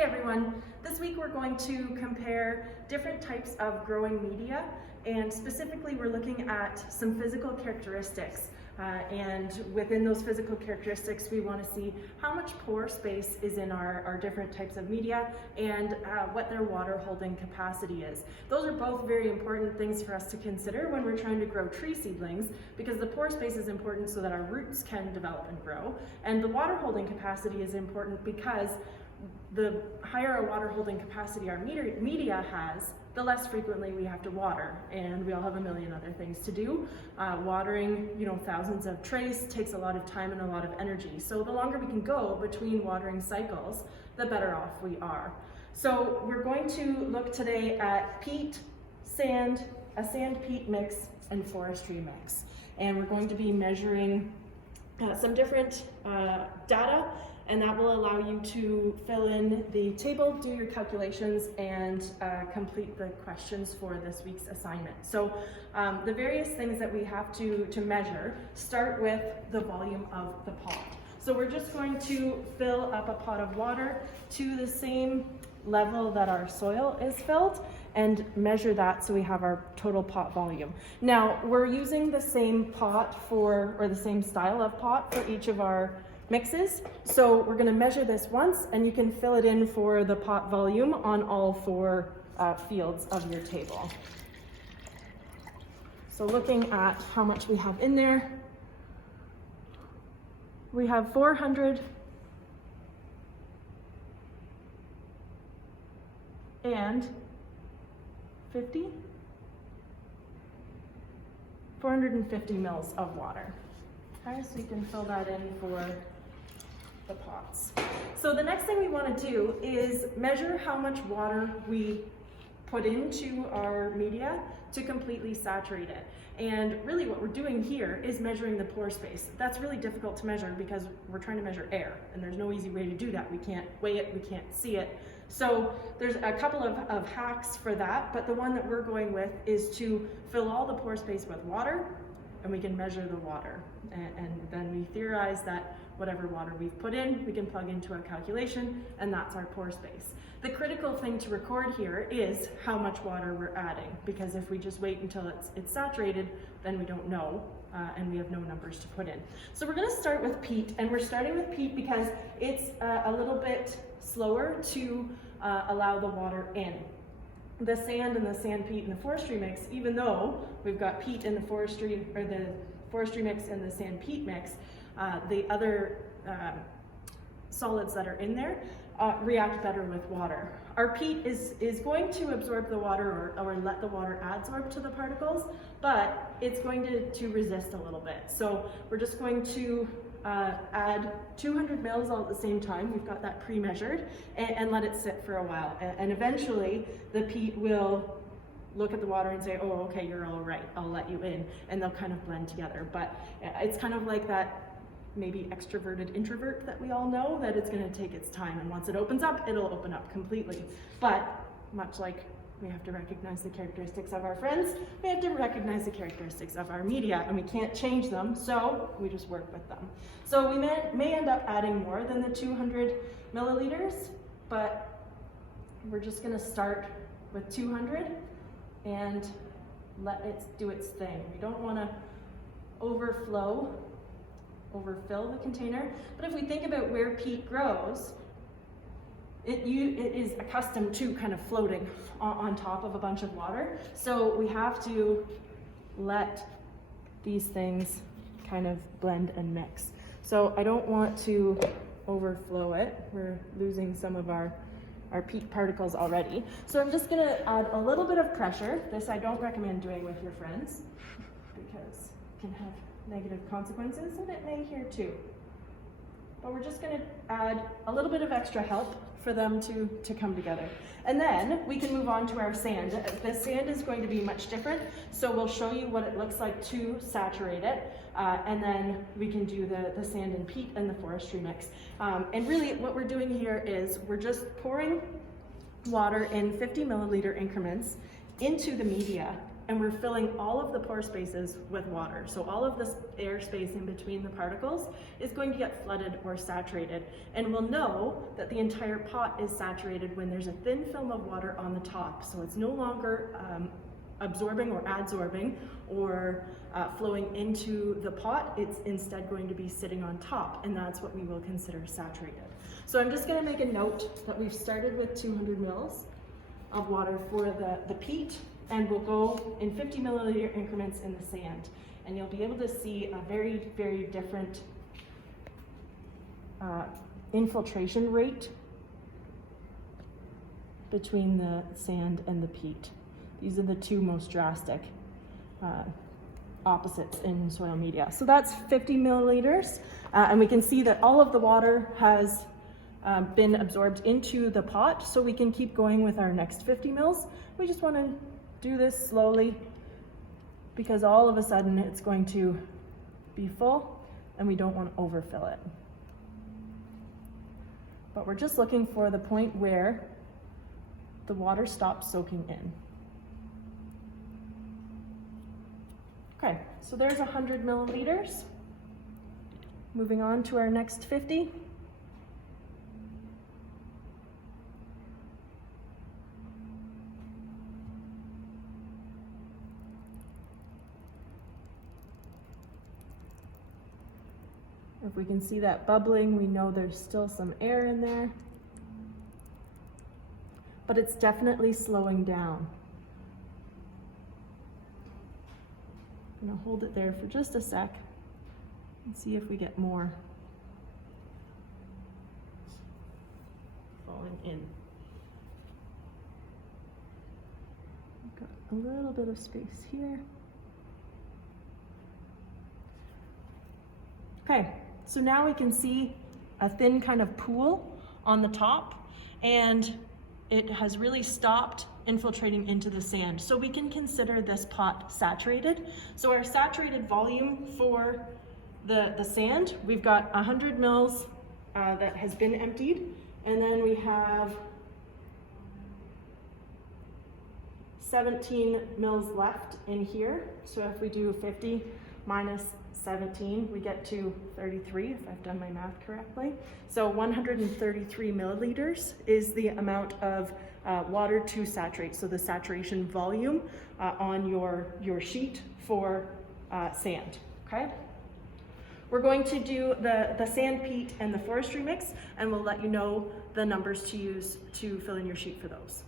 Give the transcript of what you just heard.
Hey everyone, this week we're going to compare different types of growing media, and specifically we're looking at some physical characteristics. And within those physical characteristics we want to see how much pore space is in our different types of media and what their water holding capacity is. Those are both very important things for us to consider when we're trying to grow tree seedlings, because the pore space is important so that our roots can develop and grow, and the water holding capacity is important because the higher our water holding capacity our media has, the less frequently we have to water, and we all have a million other things to do. Watering, thousands of trays takes a lot of time and a lot of energy. So the longer we can go between watering cycles, the better off we are. So we're going to look today at peat, sand, a sand-peat mix, and forestry mix. And we're going to be measuring some different data, and that will allow you to fill in the table, do your calculations, and complete the questions for this week's assignment. So the various things that we have to measure start with the volume of the pot. So we're just going to fill up a pot of water to the same level that our soil is filled and measure that so we have our total pot volume. Now we're using the same pot or the same style of pot for each of our mixes. So we're going to measure this once, and you can fill it in for the pot volume on all four fields of your table. So looking at how much we have in there, we have 450 mils of water. Okay, so you can fill that in for the pots. So the next thing we want to do is measure how much water we put into our media to completely saturate it. And really what we're doing here is measuring the pore space. That's really difficult to measure because we're trying to measure air, and there's no easy way to do that. We can't weigh it, we can't see it. So there's a couple of hacks for that, but the one that we're going with is to fill all the pore space with water, and we can measure the water. And then we theorize that whatever water we've put in, we can plug into a calculation, and that's our pore space. The critical thing to record here is how much water we're adding, because if we just wait until it's saturated, then we don't know, and we have no numbers to put in. So we're gonna start with peat, and we're starting with peat because it's a little bit slower to allow the water in. The sand and the sand, peat, and the forestry mix, even though we've got peat in the forestry, or the forestry mix and the sand peat mix, the other solids that are in there react better with water. Our peat is going to absorb the water or let the water adsorb to the particles, but it's going to resist a little bit. So we're just going to add 200 mils all at the same time. We've got that pre-measured, and let it sit for a while. And eventually the peat will look at the water and say, oh, okay, you're all right, I'll let you in, and they'll kind of blend together. But it's kind of like that maybe extroverted introvert that we all know, that it's going to take its time, and once it opens up, it'll open up completely. But much like we have to recognize the characteristics of our friends, we have to recognize the characteristics of our media, and we can't change them, so we just work with them. So we may end up adding more than the 200 milliliters, but we're just going to start with 200 and let it do its thing. We don't want to overfill the container, but if we think about where peat grows, it is accustomed to kind of floating on top of a bunch of water. So we have to let these things kind of blend and mix. So I don't want to overflow it. We're losing some of our peat particles already. So I'm just gonna add a little bit of pressure. This I don't recommend doing with your friends because it can have negative consequences, and it may here too. But we're just gonna add a little bit of extra help for them to come together. And then we can move on to our sand. The sand is going to be much different, so we'll show you what it looks like to saturate it, and then we can do the sand and peat and the forestry mix. And really what we're doing here is we're just pouring water in 50 milliliter increments into the media, and we're filling all of the pore spaces with water. So all of this airspace in between the particles is going to get flooded or saturated. And we'll know that the entire pot is saturated when there's a thin film of water on the top. So it's no longer absorbing or adsorbing or flowing into the pot. It's instead going to be sitting on top, and that's what we will consider saturated. So I'm just going to make a note that we've started with 200 mils of water for the peat, and we'll go in 50 milliliter increments in the sand. And you'll be able to see a very, very different infiltration rate between the sand and the peat. These are the two most drastic opposites in soil media. So that's 50 milliliters, and we can see that all of the water has been absorbed into the pot, so we can keep going with our next 50 mils. We just want to do this slowly because all of a sudden it's going to be full and we don't want to overfill it. But we're just looking for the point where the water stops soaking in. Okay, so there's 100 milliliters. Moving on to our next 50. If we can see that bubbling, we know there's still some air in there, but it's definitely slowing down. I'm gonna hold it there for just a sec and see if we get more falling in. We've got a little bit of space here. Okay, so now we can see a thin kind of pool on the top, and it has really stopped infiltrating into the sand. So we can consider this pot saturated. So our saturated volume for the sand, we've got 100 mils that has been emptied, and then we have 17 mils left in here. So if we do 50 minus 17, we get to 33, if I've done my math correctly. So 133 milliliters is the amount of water to saturate. So the saturation volume on your sheet for sand, okay? We're going to do the sand, peat, and the forestry mix, and we'll let you know the numbers to use to fill in your sheet for those.